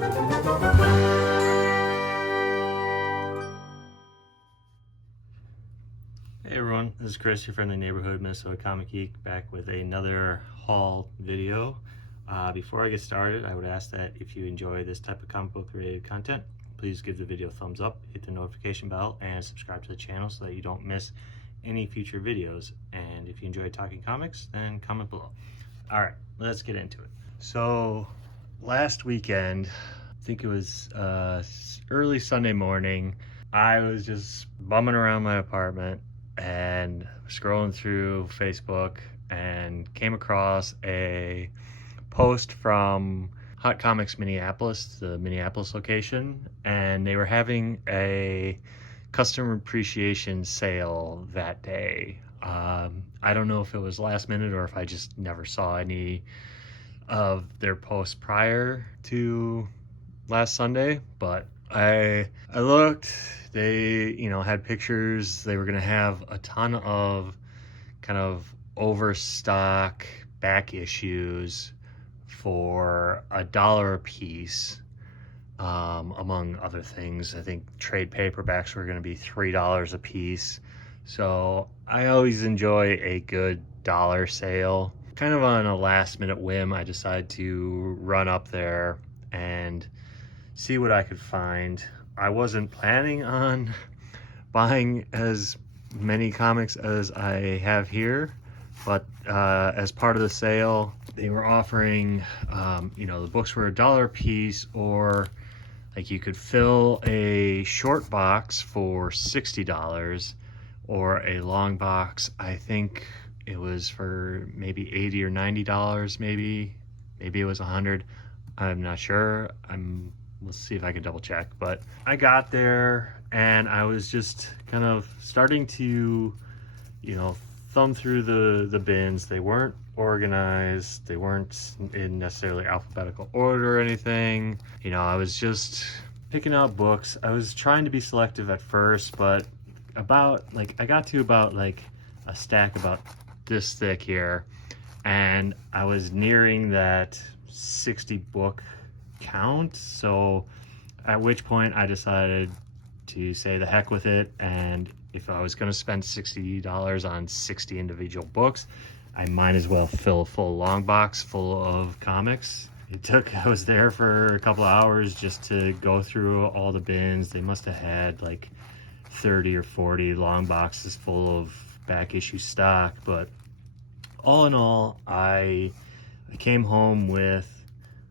Hey everyone, this is Chris, your friendly neighborhood Minnesota comic geek, back with another haul video. Before I get started, I would ask that if you enjoy this type of comic book related content, please give the video a thumbs up, hit the notification bell, and subscribe to the channel so that you don't miss any future videos. And if you enjoy talking comics, then comment below. All right, let's get into it. So last weekend, I think it was early Sunday morning, I was just bumming around my apartment and scrolling through Facebook and came across a post from Hot Comics Minneapolis, the Minneapolis location, and they were having a customer appreciation sale that day. I don't know if it was last minute or if I just never saw any of their posts prior to last Sunday, but I looked. They had pictures. They were gonna have a ton of kind of overstock back issues for $1 a piece, among other things. I think trade paperbacks were gonna be $3 a piece. So I always enjoy a good dollar sale. Kind of on a last minute whim, I decided to run up there and see what I could find. I wasn't planning on buying as many comics as I have here, but as part of the sale, they were offering, the books were $1 a piece, or like you could fill a short box for $60, or a long box, I think it was for maybe $80 or $90, maybe it was $100. I'm not sure. Let's see if I can double check. But I got there and I was just kind of starting to, thumb through the bins. They weren't organized. They weren't in necessarily alphabetical order or anything. I was just picking out books. I was trying to be selective at first, but I got to about a stack about this thick here, and I was nearing that 60 book count, so at which point I decided to say the heck with it, and if I was going to spend $60 on 60 individual books, I might as well fill a full long box full of comics. I was there for a couple of hours just to go through all the bins. They must have had like 30 or 40 long boxes full of back issue stock, but all in all, I came home with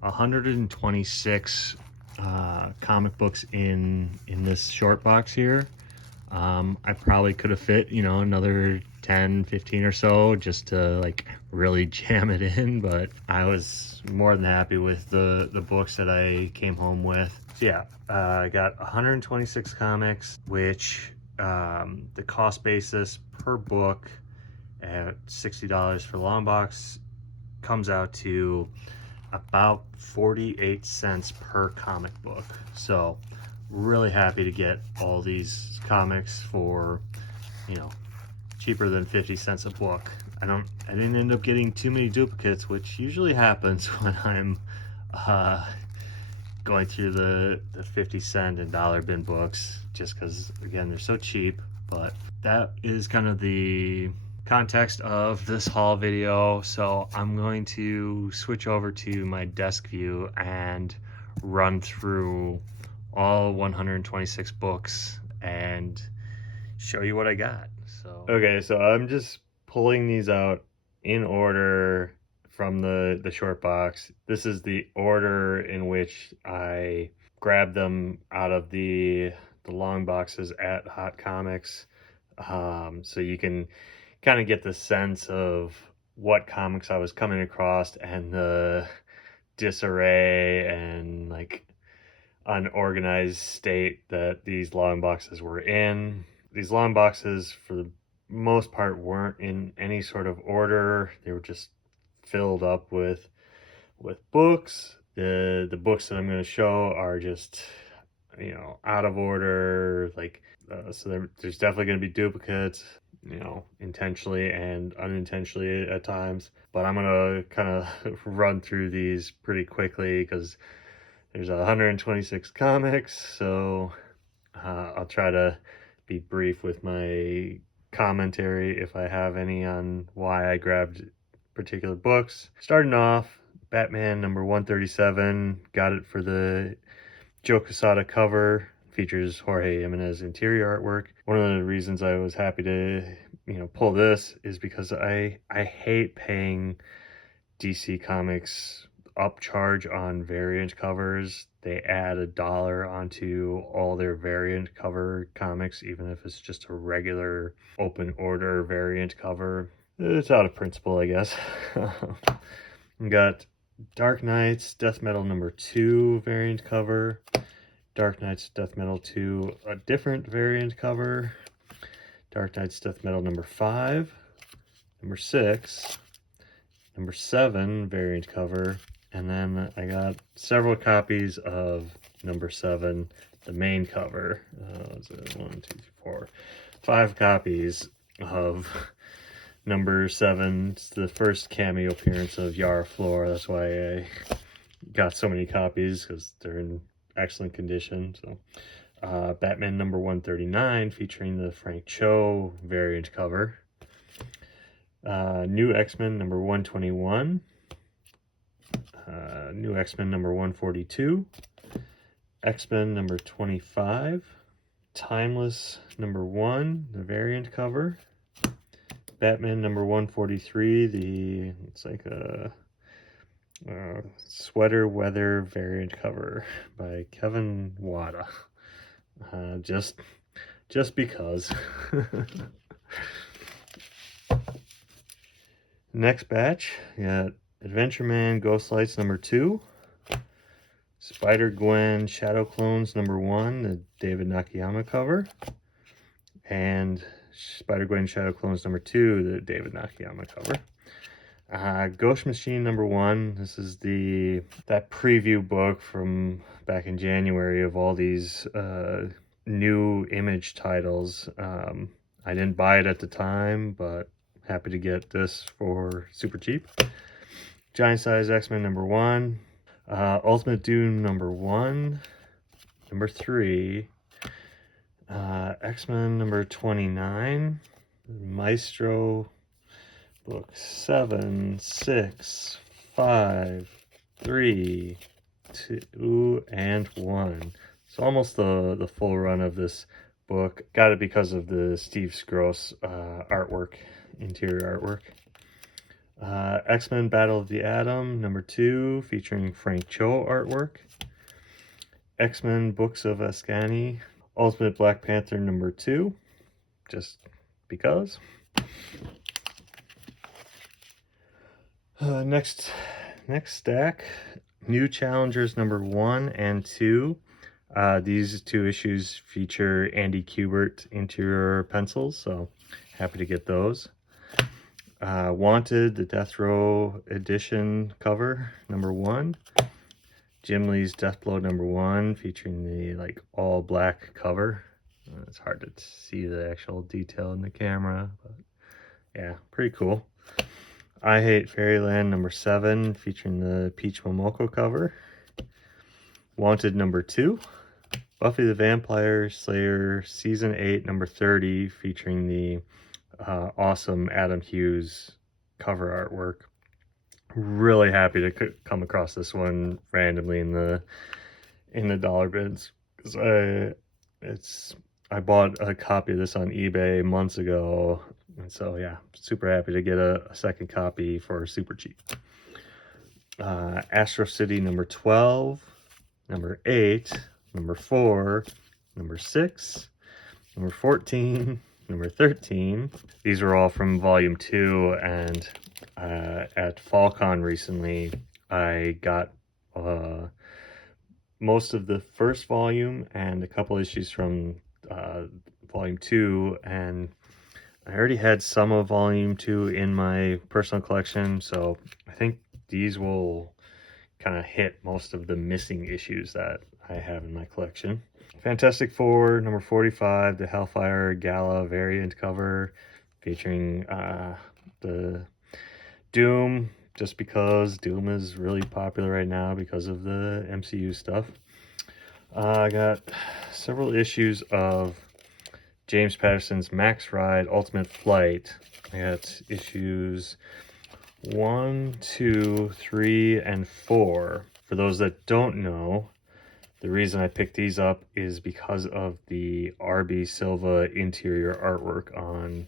126 comic books in this short box here. I probably could have fit another 10, 15 or so just to really jam it in, but I was more than happy with the books that I came home with. So yeah, I got 126 comics, which the cost basis per book at $60 for long box comes out to about 48 cents per comic book. So really happy to get all these comics for cheaper than 50 cents a book. I didn't end up getting too many duplicates, which usually happens when I'm going through the 50-cent and dollar bin books, just because again they're so cheap. But that is kind of the context of this haul video, so I'm going to switch over to my desk view and run through all 126 books and show you what I got. So I'm just pulling these out in order from the short box. This is the order in which I grabbed them out of the long boxes at Hot Comics, so you can kind of get the sense of what comics I was coming across and the disarray and unorganized state that these long boxes were in. These long boxes for the most part weren't in any sort of order. They were just filled up with books. The books that I'm going to show are just out of order, so there's definitely going to be duplicates, intentionally and unintentionally at times. But I'm going to kind of run through these pretty quickly because There's 126 comics, so I'll try to be brief with my commentary if I have any on why I grabbed particular books. Starting off, Batman number 137, got it for the Joe Quesada cover, features Jorge Jimenez interior artwork. One of the reasons I was happy to, pull this is because I hate paying DC Comics upcharge on variant covers. They add $1 onto all their variant cover comics, even if it's just a regular open order variant cover. It's out of principle, I guess. We got Dark Knight's Death Metal number 2 variant cover, Dark Knight's Death Metal 2, a different variant cover, Dark Knight's Death Metal number 5, number 6, number 7 variant cover, and then I got several copies of number 7, the main cover. Was it 1, 2, 3, 4, 5 copies of number 7. It's the first cameo appearance of Yara Flor. That's why I got so many copies, because they're in excellent condition. So Batman number 139 featuring the Frank Cho variant cover. New X-Men number 121, New X-Men number 142, X-Men number 25, Timeless number 1, the variant cover, Batman number 143, it's like a sweater weather variant cover by Kevin Wada. Just because. Next batch, we got Adventure Man Ghost Lights number 2, Spider-Gwen Shadow Clones number 1, the David Nakayama cover, and Spider-Gwen Shadow Clones number 2, the David Nakayama cover. Ghost Machine number 1, this is that preview book from back in January of all these new Image titles. I didn't buy it at the time, but happy to get this for super cheap. Giant Size X-Men number 1, Ultimate Doom number 1, number 3, X-Men number 29, Maestro book 7, 6, 5, 3, 2, and 1. So almost the full run of this book. Got it because of the Steve Skroce artwork, interior artwork. X-Men Battle of the Atom number 2 featuring Frank Cho artwork. X-Men Books of Ascani, Ultimate Black Panther number 2, just because. Next stack, New Challengers number 1 and 2. These 2 issues feature Andy Kubert interior pencils, so happy to get those. Wanted, the Death Row edition cover number 1. Jim Lee's Deathblow number 1 featuring the all black cover. It's hard to see the actual detail in the camera, but yeah, pretty cool. I Hate Fairyland number 7 featuring the Peach Momoko cover. Wanted number 2. Buffy the Vampire Slayer season 8 number 30 featuring the awesome Adam Hughes cover artwork. Really happy to come across this one randomly in the dollar bins, because I bought a copy of this on eBay months ago, and so yeah, super happy to get a second copy for super cheap. Astro City number 12, number 8, number 4, number 6, number 14, number 13. These are all from volume 2, and at FallCon recently I got most of the first volume and a couple issues from volume 2, and I already had some of volume 2 in my personal collection, so I think these will kind of hit most of the missing issues that I have in my collection. Fantastic Four number 45, the Hellfire Gala variant cover featuring the Doom, just because Doom is really popular right now because of the MCU stuff. I got several issues of James Patterson's Max Ride Ultimate Flight. I got issues 1, 2, 3, and 4. For those that don't know, the reason I picked these up is because of the R.B. Silva interior artwork on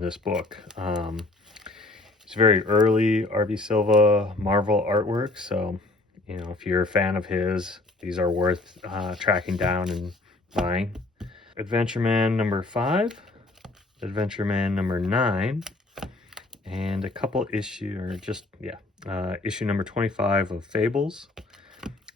this book. It's very early R.B. Silva Marvel artwork, so you know, if you're a fan of his, these are worth tracking down and buying. Adventure Man number 5, Adventure Man number 9, and a couple issue, or just, issue number 25 of Fables.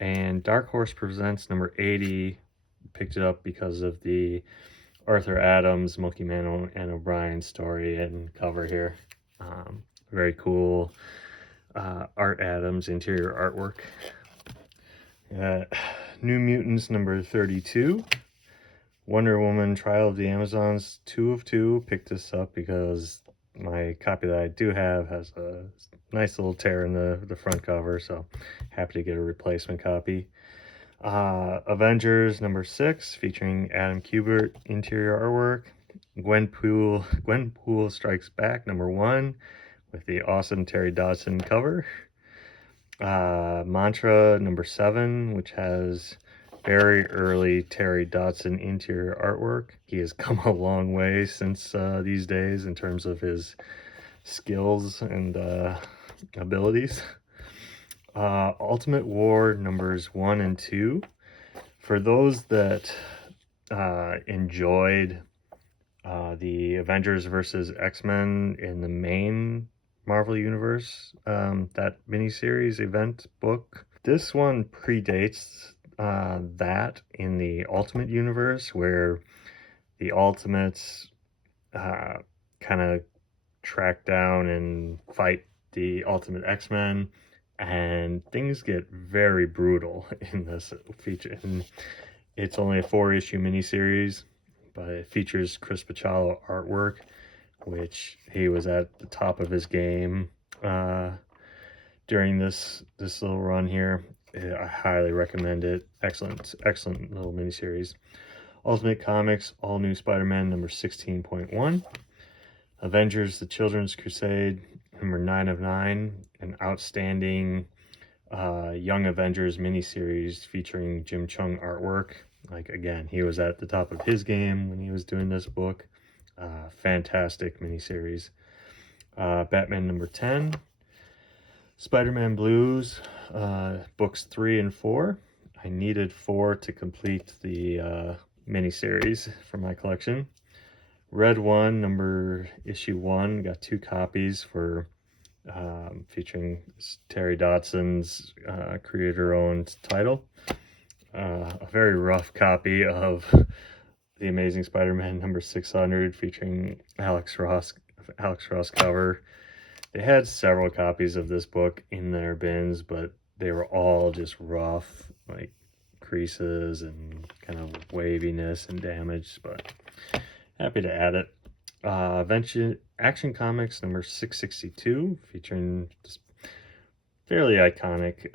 And Dark Horse Presents number 80, picked it up because of the Arthur Adams, Monkey Man and O'Brien story and cover here. Very cool Art Adams interior artwork. New Mutants number 32. Wonder Woman Trial of the Amazons 2 of 2. Picked this up because my copy that I do have has a nice little tear in the front cover, so happy to get a replacement copy. Avengers number 6, featuring Adam Kubert interior artwork. Gwenpool Strikes Back number 1, with the awesome Terry Dodson cover. Mantra number 7, which has very early Terry Dodson interior artwork. He has come a long way since these days in terms of his skills and abilities. Ultimate War numbers 1 and 2. For those that enjoyed the Avengers versus X-Men in the main Marvel Universe, that miniseries event book, this one predates that in the Ultimate Universe, where the Ultimates kind of track down and fight the Ultimate X-Men, and things get very brutal in this feature. And it's only a 4-issue miniseries, but it features Chris Bachalo artwork, which he was at the top of his game during this little run here. I highly recommend it. Excellent little miniseries. Ultimate Comics All New Spider-Man number 16.1. Avengers The Children's Crusade number 9 of 9. An outstanding Young Avengers miniseries featuring Jim Chung artwork. Like, again, he was at the top of his game when he was doing this book. Fantastic miniseries. Batman number 10. Spider-Man Blues, books 3 and 4. I needed 4 to complete the miniseries for my collection. Red One, issue 1, got 2 copies for featuring Terry Dodson's creator-owned title. A very rough copy of The Amazing Spider-Man number 600, featuring Alex Ross cover. They had several copies of this book in their bins, but they were all just rough, like creases and kind of waviness and damage, but happy to add it. Action Comics number 662, featuring this fairly iconic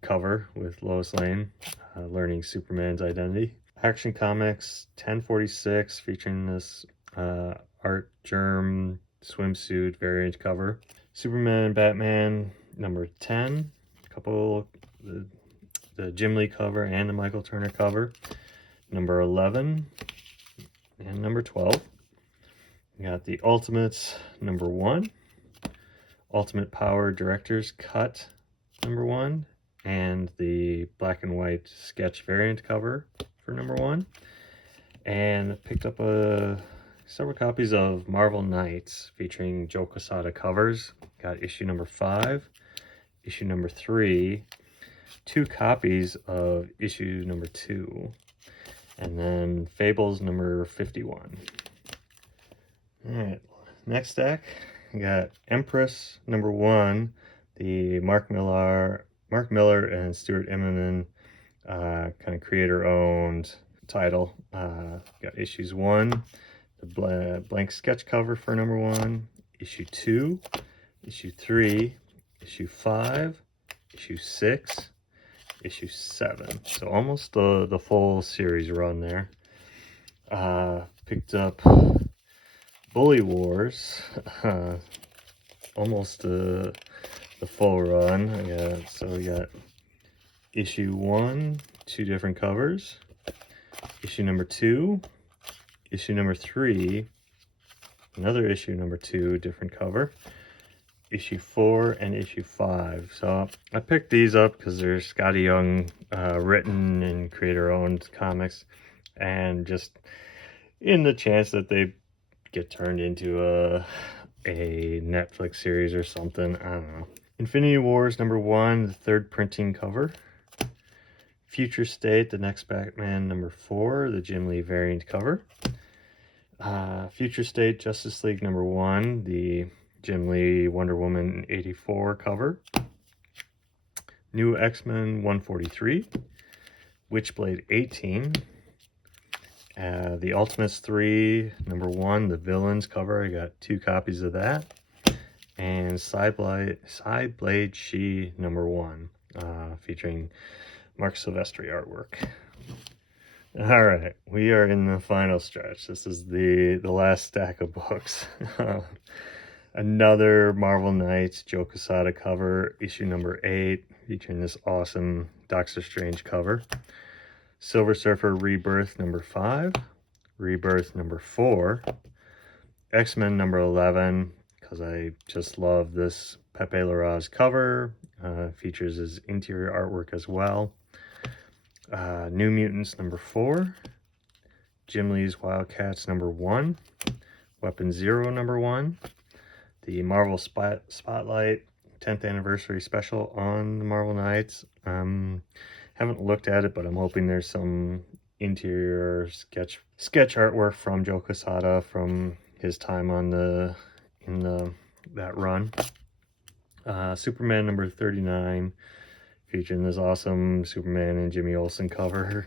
cover with Lois Lane learning Superman's identity. Action Comics 1046, featuring this Art Germ swimsuit variant cover. Superman and Batman number 10, the Jim Lee cover and the Michael Turner cover. Number 11 and number 12. We got the Ultimates number 1, Ultimate Power Director's Cut number 1, and the black and white sketch variant cover for number 1. And picked up several copies of Marvel Knights featuring Joe Quesada covers. Got issue number 5, issue number 3, 2 copies of issue number 2, and then Fables number 51. Alright, next stack, we got Empress number 1, the Mark Miller and Stuart Immonen kind of creator-owned title. Got issues 1, the blank sketch cover for number 1, issue 2, issue 3, issue 5, issue 6, issue 7. So almost the full series run there. Picked up Bully Wars, almost the full run. So we got issue 1, 2 different covers. Issue number 2, issue number 3, another issue number 2, different cover. Issue 4 and issue 5. So I picked these up because they're Scotty Young written and creator-owned comics, and just in the chance that they get turned into a Netflix series or something. I don't know. Infinity Wars number 1, the 3rd printing cover. Future State, the Next Batman number 4, the Jim Lee variant cover. Future State Justice League number 1, the Jim Lee Wonder Woman 84 cover. New X-Men 143, Witchblade 18. The Ultimates 3 number 1, the Villains cover. I got 2 copies of that. And Cyblade She number 1, featuring Mark Silvestri artwork. All right, we are in the final stretch. This is the last stack of books. Another Marvel Knights Joe Quesada cover, issue number 8, featuring this awesome Doctor Strange cover. Silver Surfer Rebirth number 5, Rebirth number 4, X-Men number 11, because I just love this Pepe Larraz cover. Features his interior artwork as well. New Mutants number 4, Jim Lee's Wildcats number 1, Weapon Zero number 1, the Marvel Spotlight 10th anniversary special on the Marvel Knights. Haven't looked at it, but I'm hoping there's some interior sketch artwork from Joe Quesada from his time on that run. Superman number 39, featuring this awesome Superman and Jimmy Olsen cover.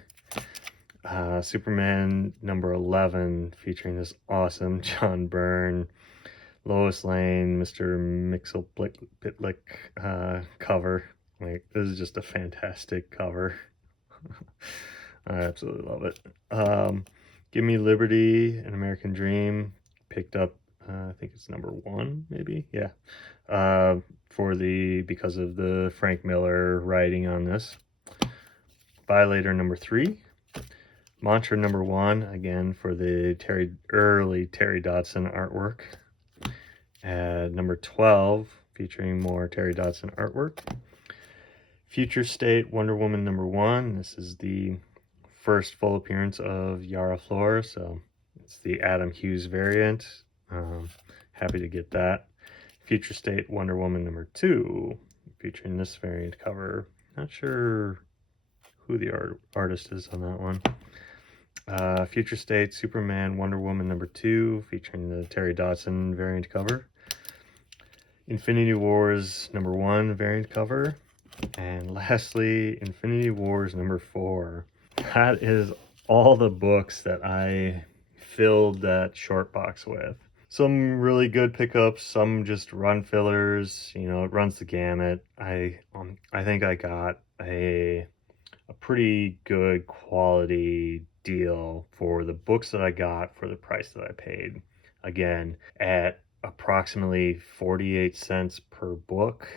Superman number 11, featuring this awesome John Byrne, Lois Lane, Mr. Mxyzptlk cover. Like, this is just a fantastic cover. I absolutely love it. Give Me Liberty, An American Dream. Picked up, I think it's number 1, maybe? Yeah. Because of the Frank Miller writing on this. Violator number 3. Mantra number 1, again for the early Terry Dodson artwork. Number 12, featuring more Terry Dodson artwork. Future State Wonder Woman number 1. This is the first full appearance of Yara Flor, so it's the Adam Hughes variant. Happy to get that. Future State Wonder Woman number 2, featuring this variant cover. Not sure who the artist is on that one. Future State Superman Wonder Woman number 2, featuring the Terry Dodson variant cover. Infinity Wars number 1 variant cover. And lastly, Infinity Wars number 4. That is all the books that I filled that short box with. Some really good pickups, some just run fillers. You know, it runs the gamut. I think I got a pretty good quality deal for the books that I got for the price that I paid. Again, at approximately 48 cents per book.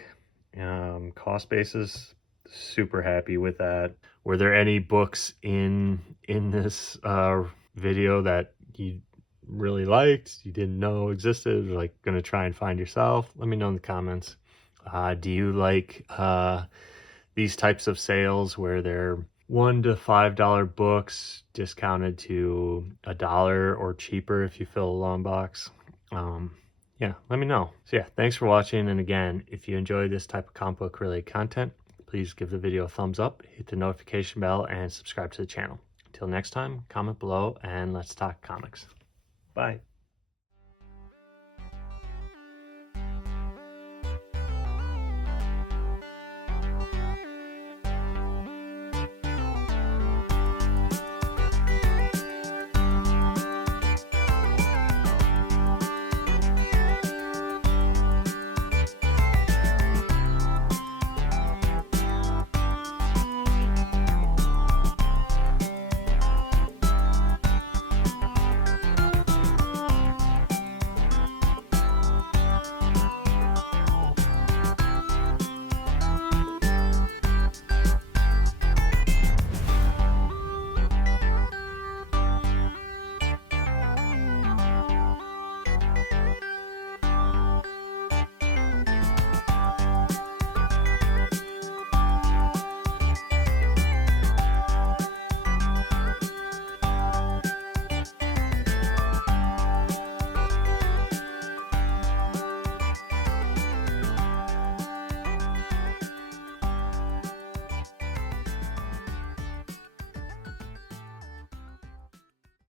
Cost basis, super happy with that. Were there any books in this video that you really liked, you didn't know existed, or like gonna try and find yourself? Let me know in the comments. Do you like these types of sales where they're $1 to $5 books discounted to $1 or cheaper if you fill a long box? Yeah, let me know. So yeah, thanks for watching. And again, if you enjoy this type of comic book related content, please give the video a thumbs up, hit the notification bell, and subscribe to the channel. Until next time, comment below and let's talk comics. Bye.